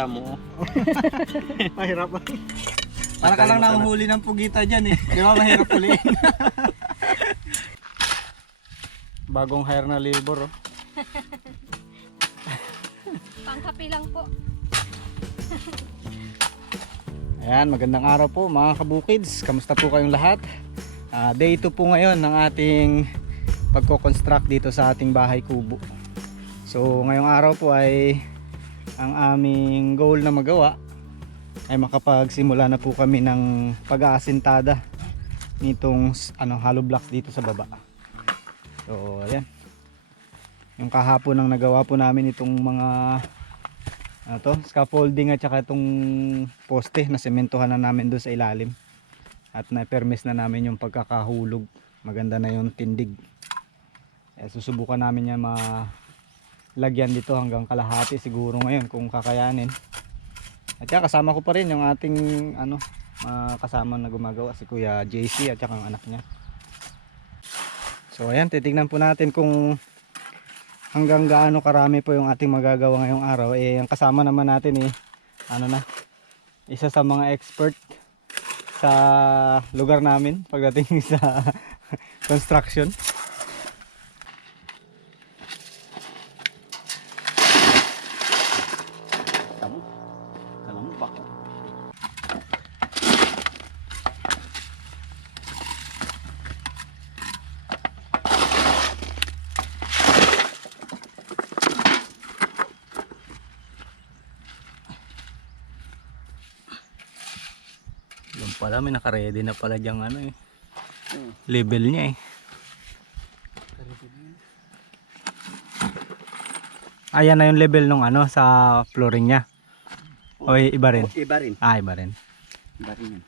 Kita mo. Mahirap. Para ka lang nanguhuli ng pugita dyan eh. Di ba mahirap huliin? Bagong hire na labor oh. Pangkapi lang po. Ayan, magandang araw po mga kabukids. Kamusta po kayong lahat? Ah, day 2 po ngayon ng ating pagko-construct dito sa ating bahay kubo. So, ngayong araw po ay ang aming goal na magawa ay makapagsimula na po kami ng pag-aasintada nitong ano, hollow blocks dito sa baba. So, ayan. Yung kahapon ang nagawa po namin itong mga ano to, scaffolding at saka itong poste na sementohan na namin doon sa ilalim at na-permis na namin yung pagkakahulog maganda na yung tindig eh, susubukan namin yan malagyan dito hanggang kalahati siguro ngayon kung kakayanin. At saka kasama ko pa rin yung ating ano mga kasama na gumagawa si Kuya JC at saka ang anak niya. So ayan titignan po natin kung hanggang gaano karami po yung ating magagawa ngayong araw. Eh ang kasama naman natin eh ano na isa sa mga expert sa lugar namin pagdating sa construction Tamo. Alam mo ba? yung pala may nakaredy na pala diyang ano eh level niya eh ayan na yung level nung ano sa flooring niya o iba rin Oh, iba rin. ah iba rin Iba rin yan.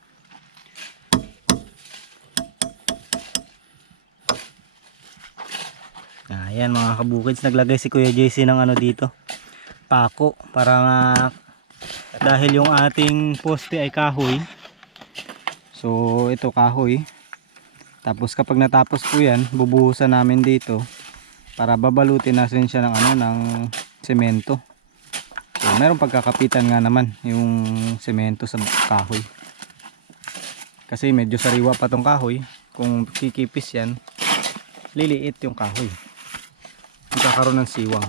Ayan mga kabukids, naglagay si Kuya JC ng ano dito. Pako para nga dahil yung ating poste ay kahoy. So ito kahoy. Tapos kapag natapos po 'yan, bubuhusan namin dito para babalutin natin siya ng ano ng semento. So meron pagkakapitan nga naman yung semento sa kahoy. Kasi medyo sariwa pa tong kahoy. Kung kikipis 'yan, liliit yung kahoy magkakaroon ng siwang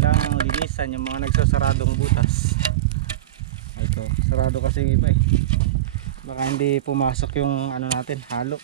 kailangan linisan yung mga nagsasaradong butas ito sarado kasi yung iba eh. Baka hindi pumasok yung ano natin halo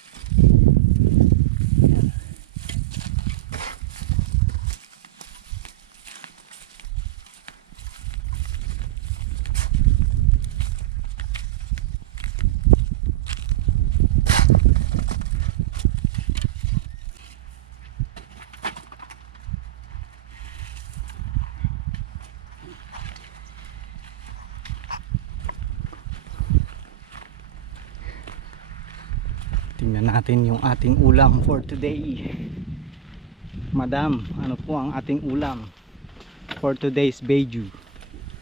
tingnan natin yung ating ulam for today madam ano po ang ating ulam for today's beju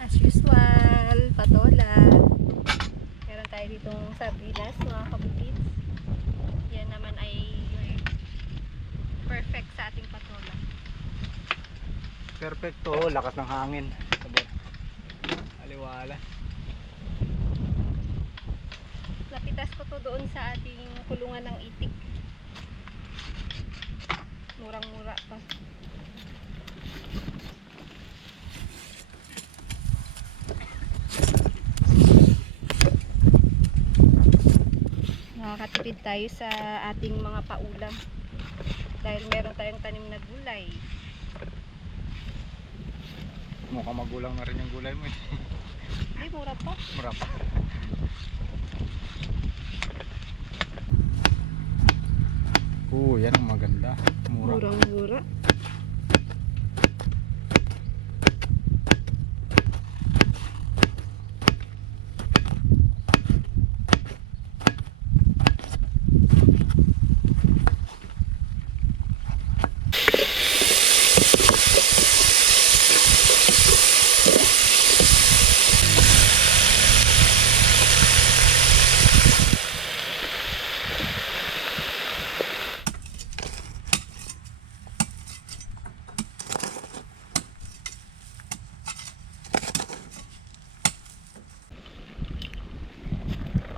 As usual, patola. Meron tayo ditong sardinas, mga kabukid. Yan naman ay perfect sa ating patola. perfecto lakas ng hangin aliwala Lapitas ko to doon sa ating kulungan ng itik. Murang-mura pa. Nakakatipid tayo sa ating mga paulam. Dahil meron tayong tanim na gulay. mukhang magulang na rin yung gulay mo eh Ay, mura pa. mura pa Oo, yan ang maganda. Mura. Murang-mura.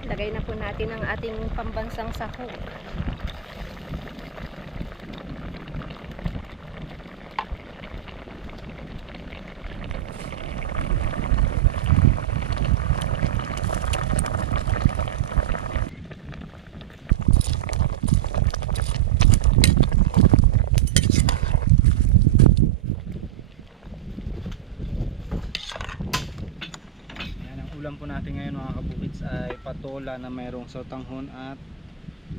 Lagay na po natin ang ating Yan ang ulam po natin ngayon mga kabukids ay patola na mayroong sotanghon at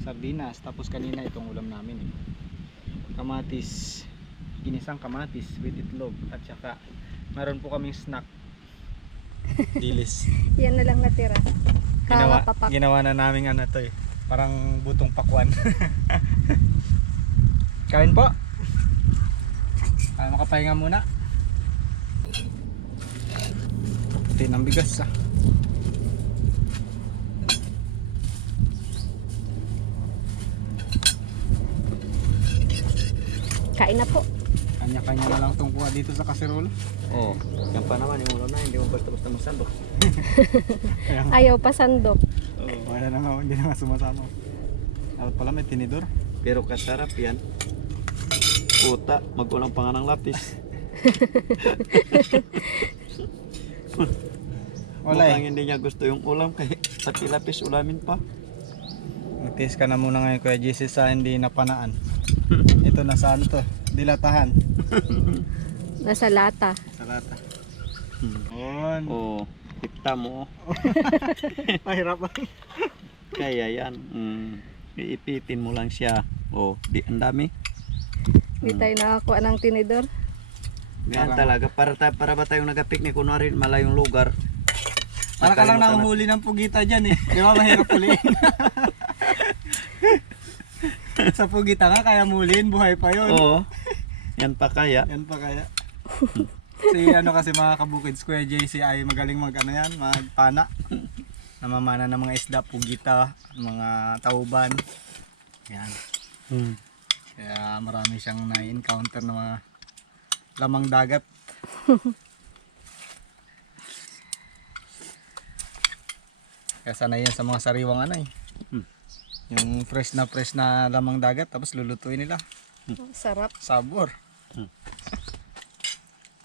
sardinas. Tapos kanina itong ulam namin eh. Kamatis, ginisang kamatis with itlog at saka mayroon po kaming snack. Dilis. Yan na lang natira. ginawa, ginawa na namin ano to eh. Parang butong pakwan. Kain po. Kaya makapahinga muna. Puti ng bigas ah. Kain na po. Kanya-kanya na lang itong kuha dito sa kaserol. Oo. Yan pa naman yung ulam na, hindi mo basta-basta masandok. Ayaw pa sandok. Oo. wala na nga, hindi na nga sumasama. Dapat pala may tinidor. Pero kasarap yan. Puta, magulang pa nga ng lapis. Wala Mukhang eh. hindi niya gusto yung ulam kaya pati lapis ulamin pa. Mag-taste ka na muna ngayon Kuya Jesus sa hindi napanaan. Ito na sa ano to, dilatahan. Nasa lata. Sa lata. Hmm. On. Oo. Tipta mo. Mahirap Kaya yan. Mm. Iipitin mo lang siya. Oh, di ang dami. Hindi tayo nakakuha ng tinidor. Ganyan talaga. Para, tayo, para ba tayong nagapiknik? Kunwari malayong lugar. Para ka lang Nakalimutan nanguhuli ng pugita dyan eh. Di ba mahirap huliin? sa pugita nga kaya mulin, buhay pa yun. Oo. Yan pa kaya. Yan pa kaya. si ano kasi mga kabukid Square JC ay magaling mag ano yan, magpana. Namamana ng mga isda, pugita, mga tauban. Yan. Hmm. Kaya marami siyang na-encounter na mga lamang dagat. Kaya sanay yan sa mga sariwang ano eh. Hmm. Yung fresh na fresh na lamang dagat tapos lulutuin nila. Sarap. Sabor.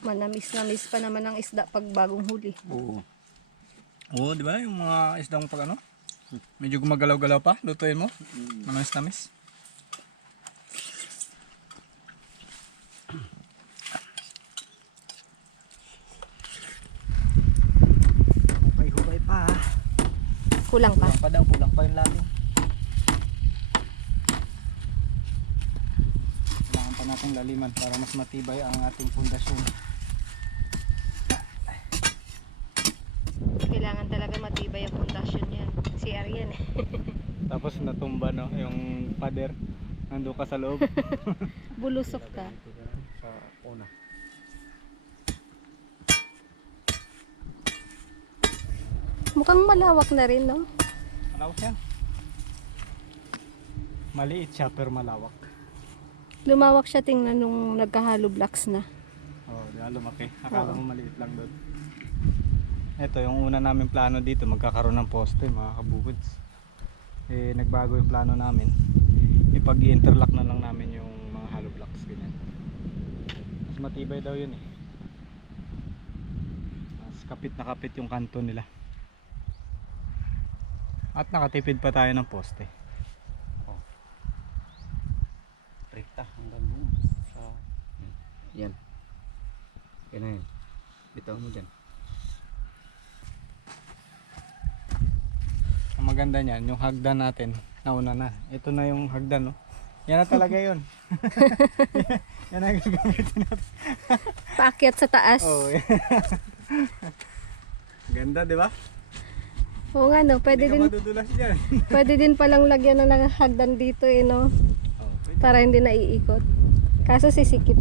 Manamis-namis pa naman ang isda pag bagong huli. Oo. Oo, di ba? Yung mga isdang pag ano, medyo gumagalaw-galaw pa, lutuin mo. Manamis namis. Hukay-hukay pa. Kulang pa. Kulang pa daw, kulang pa yung lalim. Natin laliman para mas matibay ang ating pundasyon. Kailangan talaga matibay ang pundasyon yan. Si Arian eh. Tapos natumba no, yung pader. Nandun ka sa loob. Bulusok ka. sa una. Mukhang malawak na rin, no? Malawak yan. Maliit siya pero malawak. Lumawak siya tingnan nung nagkahalo blocks na. Oh, di lumaki. Akala mo maliit lang doon. Ito yung una namin plano dito, magkakaroon ng poste mga kabukids. Eh nagbago yung plano namin. Ipag-interlock na lang namin yung mga hollow blocks ganyan. Mas matibay daw yun eh. Mas kapit na kapit yung kanto nila. At nakatipid pa tayo ng poste. Rekta hanggang dun. Sa... Yan. Yan na yan. Bitaw mo dyan. Ang maganda niyan, yung hagdan natin, nauna na. Ito na yung hagdan, no? Yan na talaga yun. yan ang gagamitin natin. Paakyat sa taas. Oh, Ganda, di ba? Oo nga no, pwede din, ka pwede din palang lagyan na ng hagdan dito eh no. Para hindi naiikot. Kaso sisikip.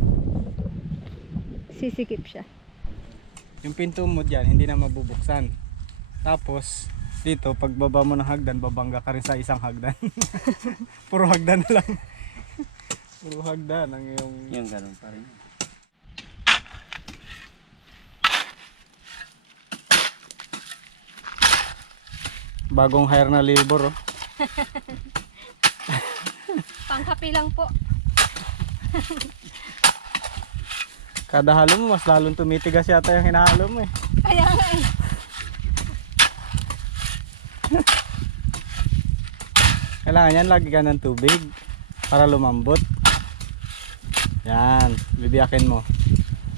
Sisikip siya. Yung pinto mo dyan, hindi na mabubuksan. Tapos, dito, pagbaba mo ng hagdan, babangga ka rin sa isang hagdan. Puro hagdan na lang. Puro hagdan ang iyong... Yung ganun pa rin. Bagong hire na labor, oh. Pangkapi lang po. Kada halo mo, mas lalong tumitigas yata yung hinahalo mo, eh. Kaya nga eh. Kailangan yan, lagi ka ng tubig para lumambot. Yan, bibiyakin mo.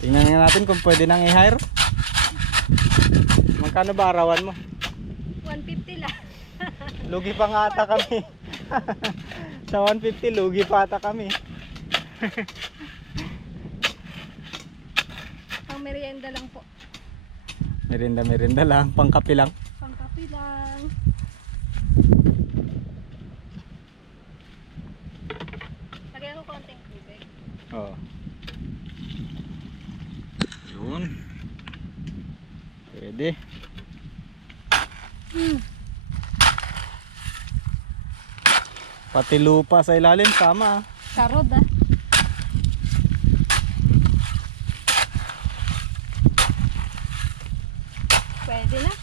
Tingnan nga natin kung pwede nang i-hire. Magkano ba arawan mo? 150 lang. Lugi pa nga ata kami. Sa 150, lugi pa ata kami. Pang merienda lang po. Merinda, merinda lang. Pangkapi lang. Pangkapi lang. Lagyan ko konting tubig. Oo. Yun. Pwede. Pati lupa sa ilalim, sama. ah. Karod ah. Pwede na.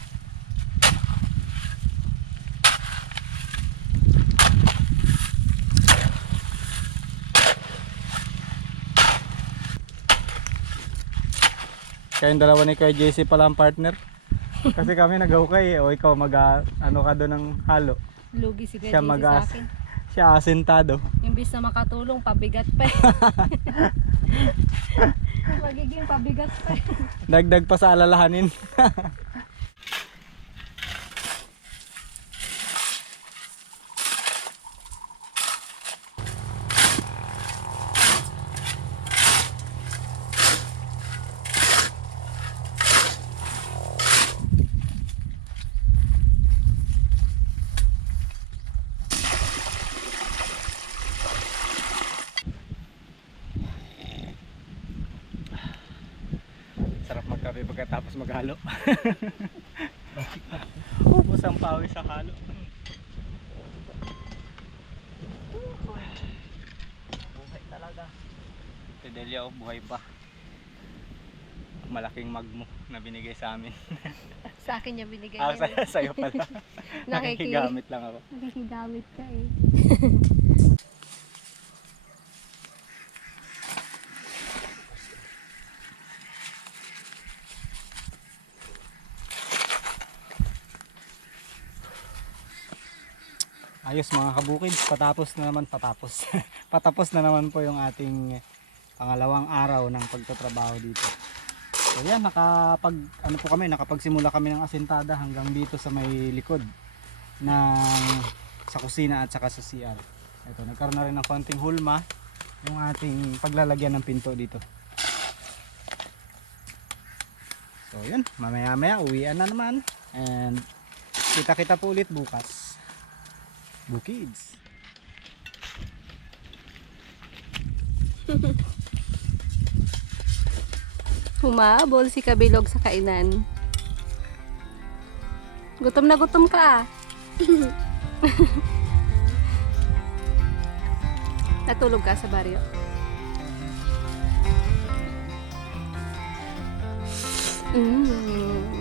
Kayong dalawa ni Kuya JC pala ang partner. Kasi kami nag-okay eh. O ikaw mag ano ka doon ng halo. Lugi si Siya Kuya sa akin. Siya asintado. Imbis na makatulong, pabigat pa eh. Magiging pabigat pa eh. Dagdag pa sa alalahanin. Sarap magkape pagkatapos maghalo. Ubus ang pawis sa halo. Buhay talaga. Fidelia, oh, buhay pa. Malaking magmo na binigay sa amin. Sa akin niya binigay ah, yun. sa'yo, pala. Nakiki- Nakikigamit lang ako. Nakikigamit ka eh. Ayos mga kabukids, patapos na naman, patapos. patapos na naman po yung ating pangalawang araw ng pagtatrabaho dito. So yan, nakapag, ano po kami, nakapagsimula kami ng asentada hanggang dito sa may likod ng sa kusina at saka sa CR. Ito, nagkaroon na rin ng konting hulma yung ating paglalagyan ng pinto dito. So yun, mamaya maya uwian na naman and kita kita po ulit bukas. Bukids. Humabol si Kabilog sa kainan. Gutom na gutom ka. ah. Natulog ka sa baryo. Mm.